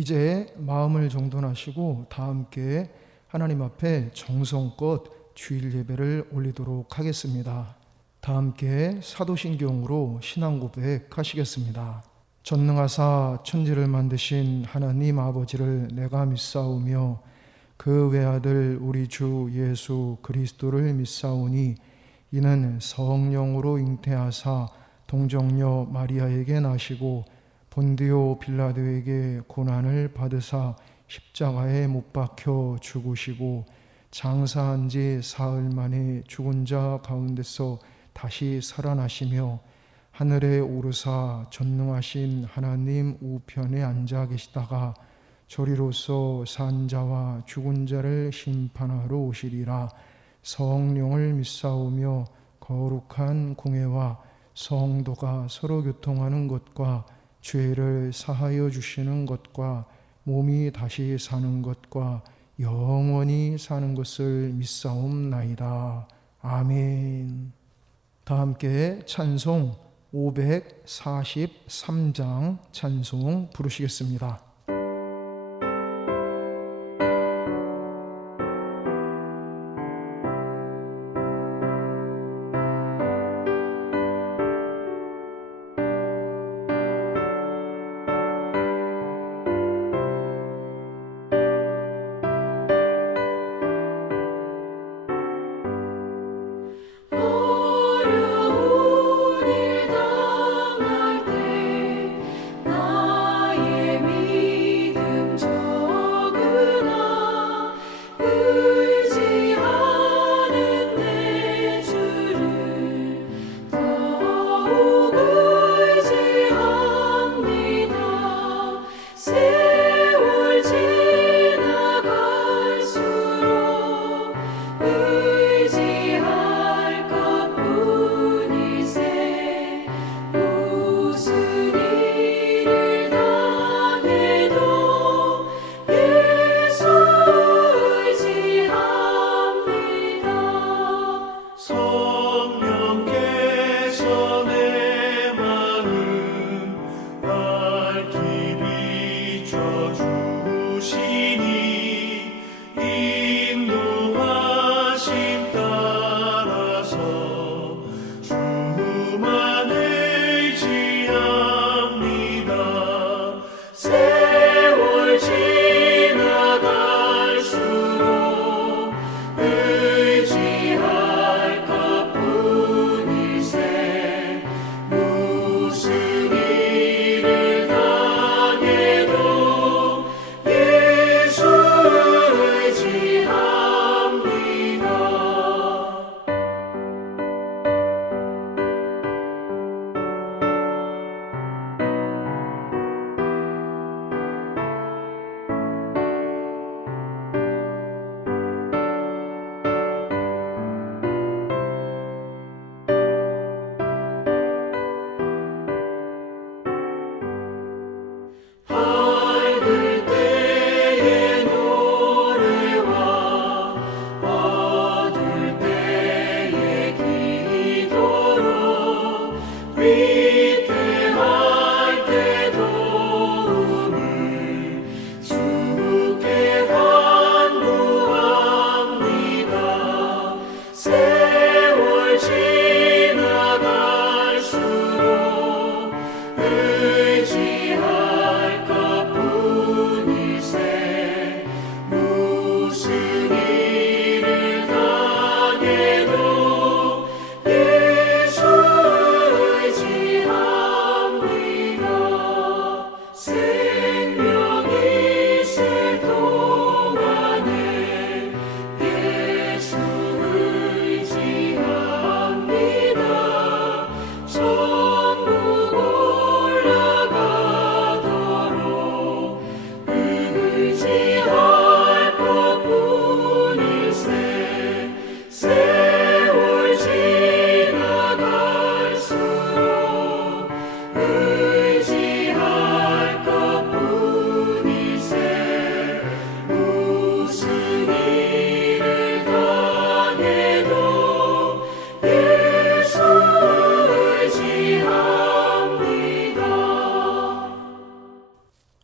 이제 마음을 정돈하시고 다 함께 하나님 앞에 정성껏 주일 예배를 올리도록 하겠습니다. 다 함께 사도신경으로 신앙 고백하시겠습니다. 전능하사 천지를 만드신 하나님 아버지를 내가 믿사오며 그 외아들 우리 주 예수 그리스도를 믿사오니 이는 성령으로 잉태하사 동정녀 마리아에게 나시고 본디오 빌라도에게 고난을 받으사 십자가에 못 박혀 죽으시고 장사한 지 사흘 만에 죽은 자 가운데서 다시 살아나시며 하늘에 오르사 전능하신 하나님 우편에 앉아 계시다가 저리로서 산 자와 죽은 자를 심판하러 오시리라. 성령을 믿사오며 거룩한 공회와 성도가 서로 교통하는 것과 죄를 사하여 주시는 것과 몸이 다시 사는 것과 영원히 사는 것을 믿사옵나이다. 아멘. 다 함께 찬송 543장 찬송 부르시겠습니다. 어려운 일 당할 때 나의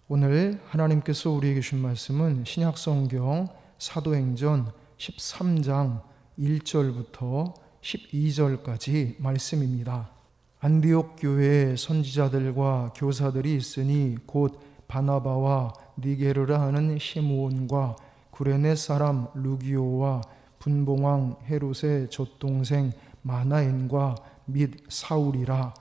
오늘 하나님께서 우리에게 주신 말씀은 신약성경 사도행전 13장 1절부터 12절까지 말씀입니다. 안디옥 교회에 선지자들과 교사들이 있으니 곧 바나바와 니게르라 하는 시므온과 구레네 사람 루기오와 분봉왕 헤롯의 젖동생 마나엔과 및 사울이라.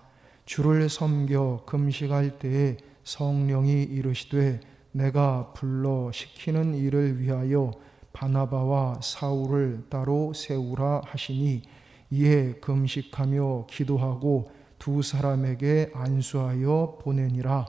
주를 섬겨 금식할 때에 성령이 이르시되 내가 불러 시키는 일을 위하여 바나바와 사울을 따로 세우라 하시니, 이에 금식하며 기도하고 두 사람에게 안수하여 보내니라.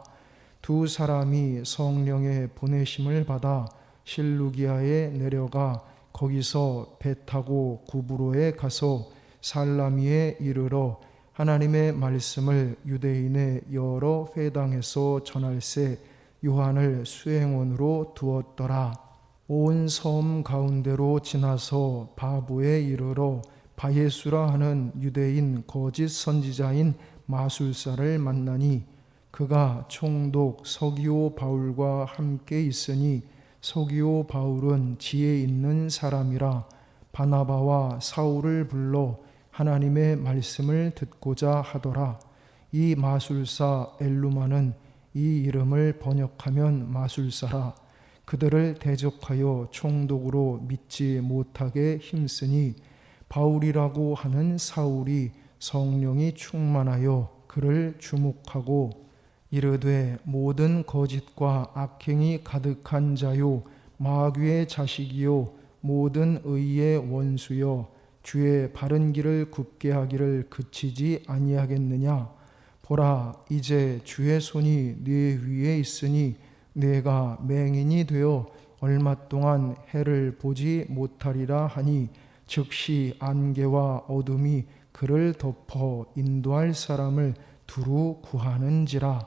두 사람이 성령의 보내심을 받아 실루기아에 내려가 거기서 배 타고 구브로에 가서 살라미에 이르러 하나님의 말씀을 유대인의 여러 회당에서 전할세 요한을 수행원으로 두었더라. 온 섬 가운데로 지나서 바보에 이르러 바예수라 하는 유대인 거짓 선지자인 마술사를 만나니, 그가 총독 서기오 바울과 함께 있으니 서기오 바울은 지혜 있는 사람이라. 바나바와 사울을 불러 하나님의 말씀을 듣고자 하더라. 이 마술사 엘루마는 이 이름을 번역하면 마술사라. 그들을 대적하여 총독으로 믿지 못하게 힘쓰니, 바울이라고 하는 사울이 성령이 충만하여 그를 주목하고 이르되 모든 거짓과 악행이 가득한 자요 마귀의 자식이요 모든 의의 원수여 주의 바른 길을 굽게 하기를 그치지 아니하겠느냐. 보라, 이제 주의 손이 네 위에 있으니 네가 맹인이 되어 얼마 동안 해를 보지 못하리라 하니, 즉시 안개와 어둠이 그를 덮어 인도할 사람을 두루 구하는지라.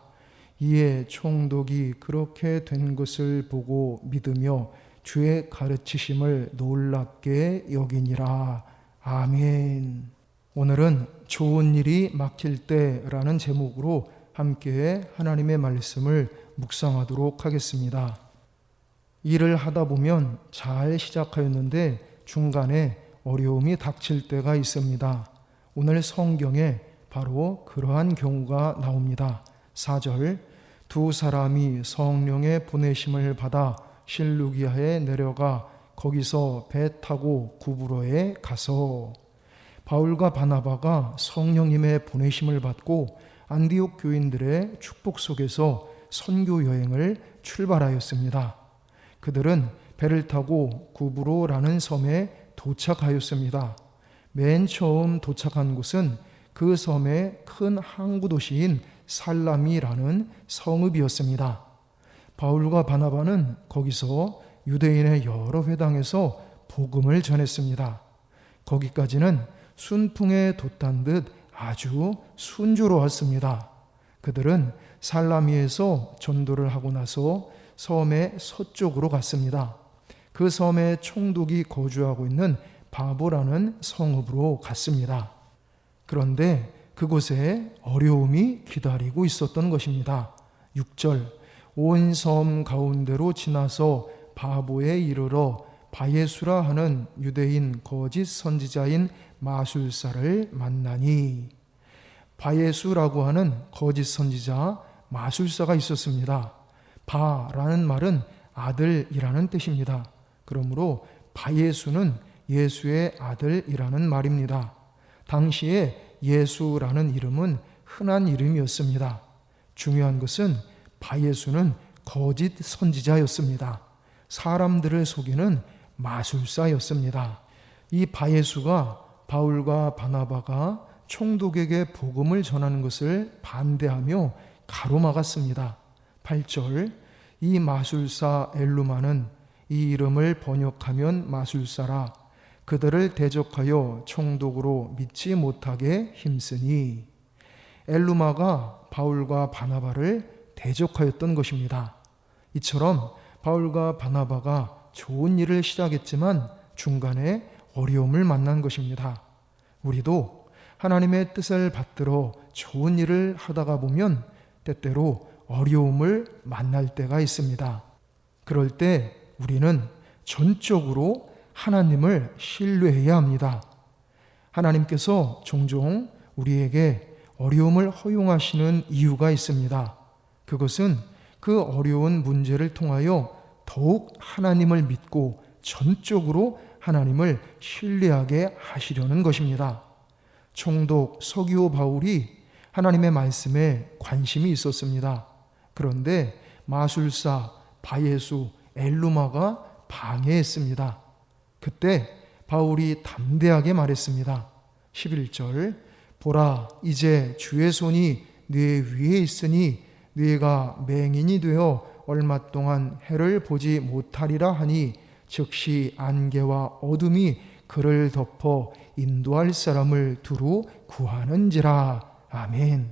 이에 총독이 그렇게 된 것을 보고 믿으며 주의 가르치심을 놀랍게 여기니라. 아멘. 오늘은 좋은 일이 막힐 때라는 제목으로 함께 하나님의 말씀을 묵상하도록 하겠습니다. 일을 하다 보면 잘 시작하였는데 중간에 어려움이 닥칠 때가 있습니다. 오늘 성경에 바로 그러한 경우가 나옵니다. 4절, 두 사람이 성령의 보내심을 받아 실루기아에 내려가 거기서 배 타고 구브로에 가서. 바울과 바나바가 성령님의 보내심을 받고 안디옥 교인들의 축복 속에서 선교 여행을 출발하였습니다. 그들은 배를 타고 구브로라는 섬에 도착하였습니다. 맨 처음 도착한 곳은 그 섬의 큰 항구 도시인 살라미라는 성읍이었습니다. 바울과 바나바는 거기서 유대인의 여러 회당에서 복음을 전했습니다. 거기까지는 순풍에 돛단 듯 아주 순조로웠습니다. 그들은 살라미에서 전도를 하고 나서 섬의 서쪽으로 갔습니다. 그 섬에 총독이 거주하고 있는 바보라는 성읍으로 갔습니다. 그런데 그곳에 어려움이 기다리고 있었던 것입니다. 6절, 온 섬 가운데로 지나서 바보에 이르러 바예수라 하는 유대인 거짓 선지자인 마술사를 만나니. 바예수라고 하는 거짓 선지자 마술사가 있었습니다. 바라는 말은 아들이라는 뜻입니다. 그러므로 바예수는 예수의 아들이라는 말입니다. 당시에 예수라는 이름은 흔한 이름이었습니다. 중요한 것은 바예수는 거짓 선지자였습니다. 사람들을 속이는 마술사였습니다. 이 바예수가 바울과 바나바가 총독에게 복음을 전하는 것을 반대하며 가로막았습니다. 8절, 이 마술사 엘루마는 이 이름을 번역하면 마술사라. 그들을 대적하여 총독으로 믿지 못하게 힘쓰니. 엘루마가 바울과 바나바를 대적하였던 것입니다. 이처럼 바울과 바나바가 좋은 일을 시작했지만 중간에 어려움을 만난 것입니다. 우리도 하나님의 뜻을 받들어 좋은 일을 하다가 보면 때때로 어려움을 만날 때가 있습니다. 그럴 때 우리는 전적으로 하나님을 신뢰해야 합니다. 하나님께서 종종 우리에게 어려움을 허용하시는 이유가 있습니다. 그것은 그 어려운 문제를 통하여 더욱 하나님을 믿고 전적으로 하나님을 신뢰하게 하시려는 것입니다. 총독 서기오 바울이 하나님의 말씀에 관심이 있었습니다. 그런데 마술사 바예수 엘루마가 방해했습니다. 그때 바울이 담대하게 말했습니다. 11절 보라 이제 주의 손이 네 위에 있으니 네가 맹인이 되어 얼마 동안 해를 보지 못하리라 하니 즉시 안개와 어둠이 그를 덮어 인도할 사람을 두루 구하는지라. 아멘.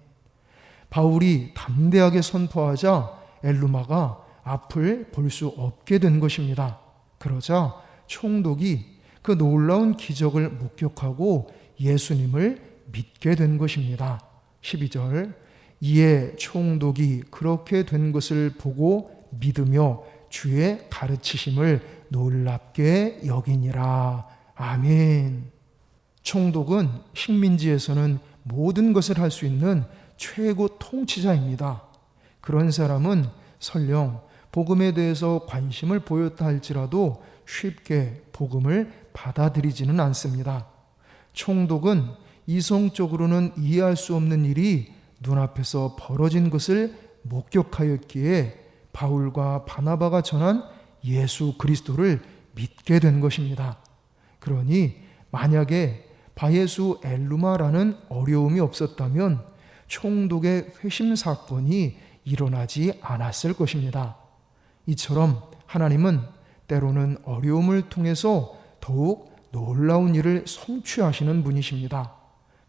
바울이 담대하게 선포하자 엘루마가 앞을 볼 수 없게 된 것입니다. 그러자 총독이 그 놀라운 기적을 목격하고 예수님을 믿게 된 것입니다. 12절 이에 총독이 그렇게 된 것을 보고 믿으며 주의 가르치심을 놀랍게 여기니라. 아멘. 총독은 식민지에서는 모든 것을 할 수 있는 최고 통치자입니다. 그런 사람은 설령 복음에 대해서 관심을 보였다 할지라도 쉽게 복음을 받아들이지는 않습니다. 총독은 이성적으로는 이해할 수 없는 일이 눈앞에서 벌어진 것을 목격하였기에 바울과 바나바가 전한 예수 그리스도를 믿게 된 것입니다. 그러니 만약에 바예수 엘루마라는 어려움이 없었다면 총독의 회심 사건이 일어나지 않았을 것입니다. 이처럼 하나님은 때로는 어려움을 통해서 더욱 놀라운 일을 성취하시는 분이십니다.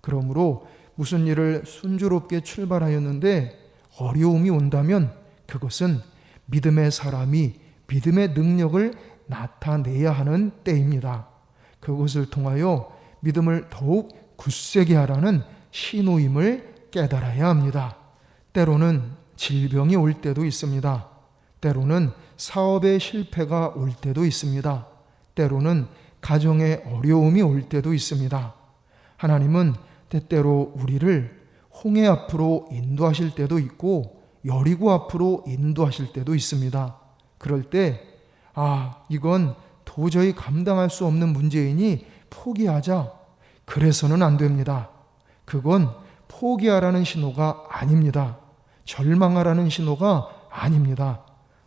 그러므로 무슨 일을 순조롭게 출발하였는데 어려움이 온다면 그것은 믿음의 사람이 믿음의 능력을 나타내야 하는 때입니다. 그것을 통하여 믿음을 더욱 굳세게 하라는 신호임을 깨달아야 합니다. 때로는 질병이 올 때도 있습니다. 때로는 사업의 실패가 올 때도 있습니다. 때로는 가정의 어려움이 올 때도 있습니다. 하나님은 때때로 우리를 홍해 앞으로 인도하실 때도 있고 여리고 앞으로 인도하실 때도 있습니다. 그럴 때 이건 도저히 감당할 수 없는 문제이니 포기하자. 그래서는 안 됩니다. 그건 포기하라는 신호가 아닙니다. 절망하라는 신호가 아닙니다.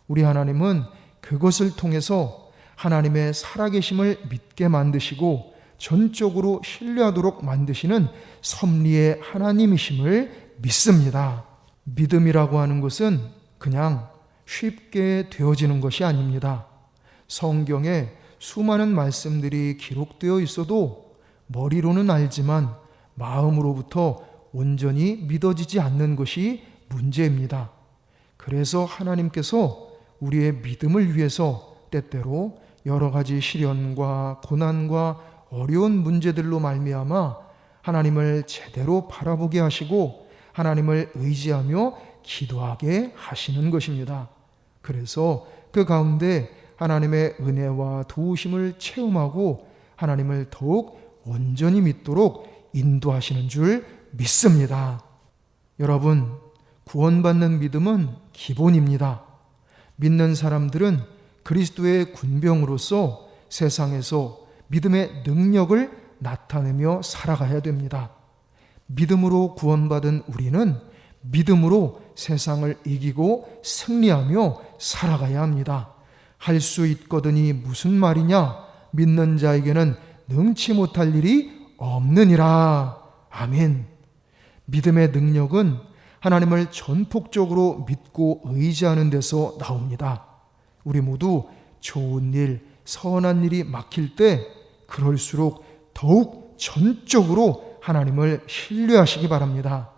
우리 하나님은 그것을 통해서 하나님의 살아계심을 믿게 만드시고 전적으로 신뢰하도록 만드시는 섭리의 하나님이심을 믿습니다. 믿음이라고 하는 것은 그냥 쉽게 되어지는 것이 아닙니다. 성경에 수많은 말씀들이 기록되어 있어도 머리로는 알지만 마음으로부터 온전히 믿어지지 않는 것이 문제입니다. 그래서 하나님께서 우리의 믿음을 위해서 때때로 여러 가지 시련과 고난과 어려운 문제들로 말미암아 하나님을 제대로 바라보게 하시고 하나님을 의지하며 기도하게 하시는 것입니다. 그래서 그 가운데 하나님의 은혜와 도우심을 체험하고 하나님을 더욱 온전히 믿도록 인도하시는 줄 믿습니다. 여러분, 구원받는 믿음은 기본입니다. 믿는 사람들은 그리스도의 군병으로서 세상에서 믿음의 능력을 나타내며 살아가야 됩니다. 믿음으로 구원받은 우리는 믿음으로 세상을 이기고 승리하며 살아가야 합니다. 할 수 있거든이 무슨 말이냐? 믿는 자에게는 능치 못할 일이 없느니라. 아멘. 믿음의 능력은 하나님을 전폭적으로 믿고 의지하는 데서 나옵니다. 우리 모두 좋은 일, 선한 일이 막힐 때 그럴수록 더욱 전적으로 하나님을 신뢰하시기 바랍니다.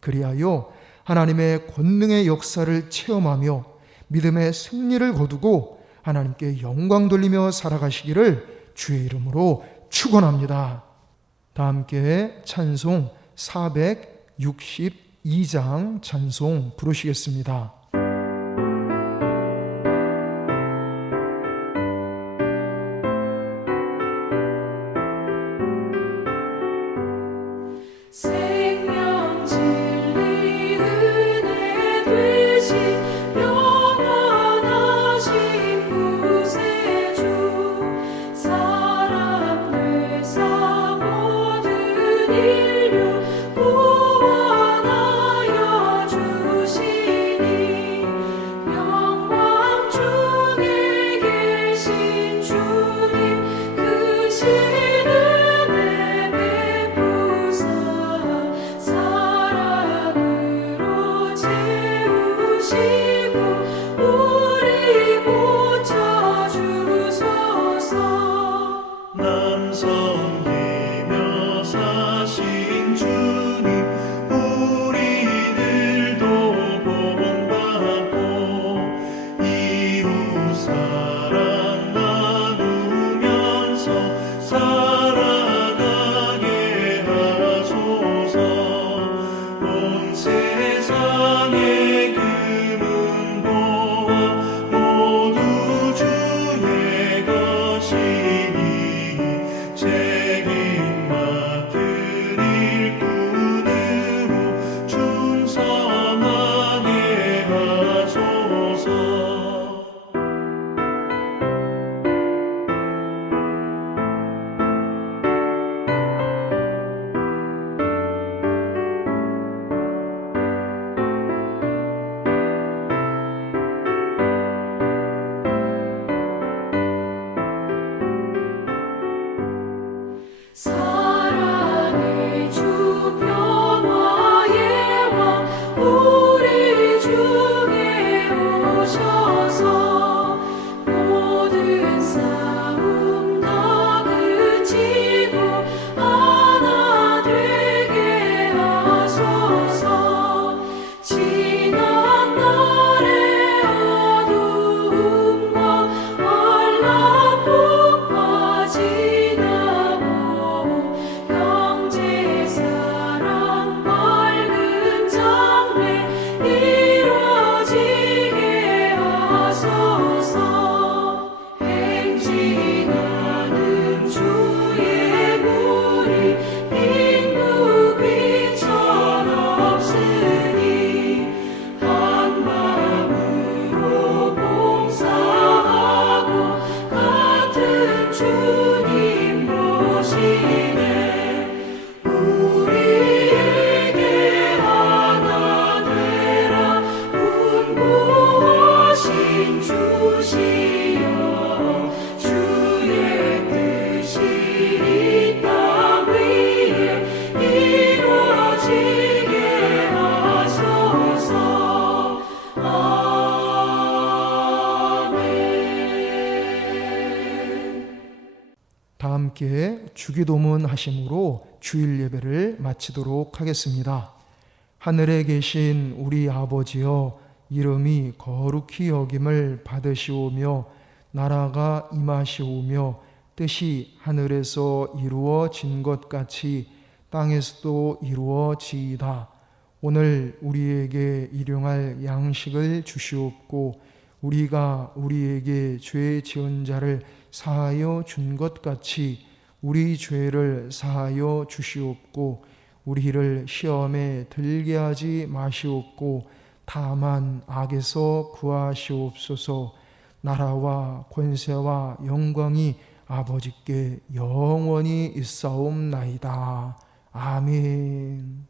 그리하여 하나님의 권능의 역사를 체험하며 믿음의 승리를 거두고 하나님께 영광 돌리며 살아가시기를 주의 이름으로 축원합니다. 다 함께 찬송 460 2장 찬송 부르시겠습니다. 생명 진리 은혜 되신 영원하신 구세주 사람 되사 모든 인류 구원하여 주시니 영광 중에 계신 주님 크신 은혜 베푸사 사랑으로 채우시고 우리 고쳐주소서. 남 섬기며 사신 주님 우리들도 본받고 이웃 사랑 나누면서 살아가게 하소서. 온 세상의 금은보화 모두 주의 것이니 책임 맡은 일꾼으로 충성하게 하소서. 사랑의 주 평화의 왕 우리 중에 오셔서 모든 싸움 다 그치고 하나 되게 하소서. 지난 날의 어두움과 환란 풍파 지나고 형제 사랑 밝은 장래 이루어지게 하소서. 행진하는 주의 무리 빈누비천 없으니 한 마음으로 봉사하고 같은 주님 모시네. 우리에게 하나 되라 분부하신 주시여. 주의 뜻이 이 땅 위에 이루어지게 하소서. 아멘. 다 함께 주기도문 하심으로 주일 예배를 마치도록 하겠습니다. 하늘에 계신 우리 아버지여, 이름이 거룩히 여김을 받으시오며 나라가 임하시오며 뜻이 하늘에서 이루어진 것 같이 땅에서도 이루어지이다. 오늘 우리에게 일용할 양식을 주시옵고 우리가 우리에게 죄 지은 자를 사하여 준 것 같이 우리 죄를 사하여 주시옵고 우리를 시험에 들게 하지 마시옵고 다만 악에서 구하시옵소서. 나라와 권세와 영광이 아버지께 영원히 있사옵나이다. 아멘.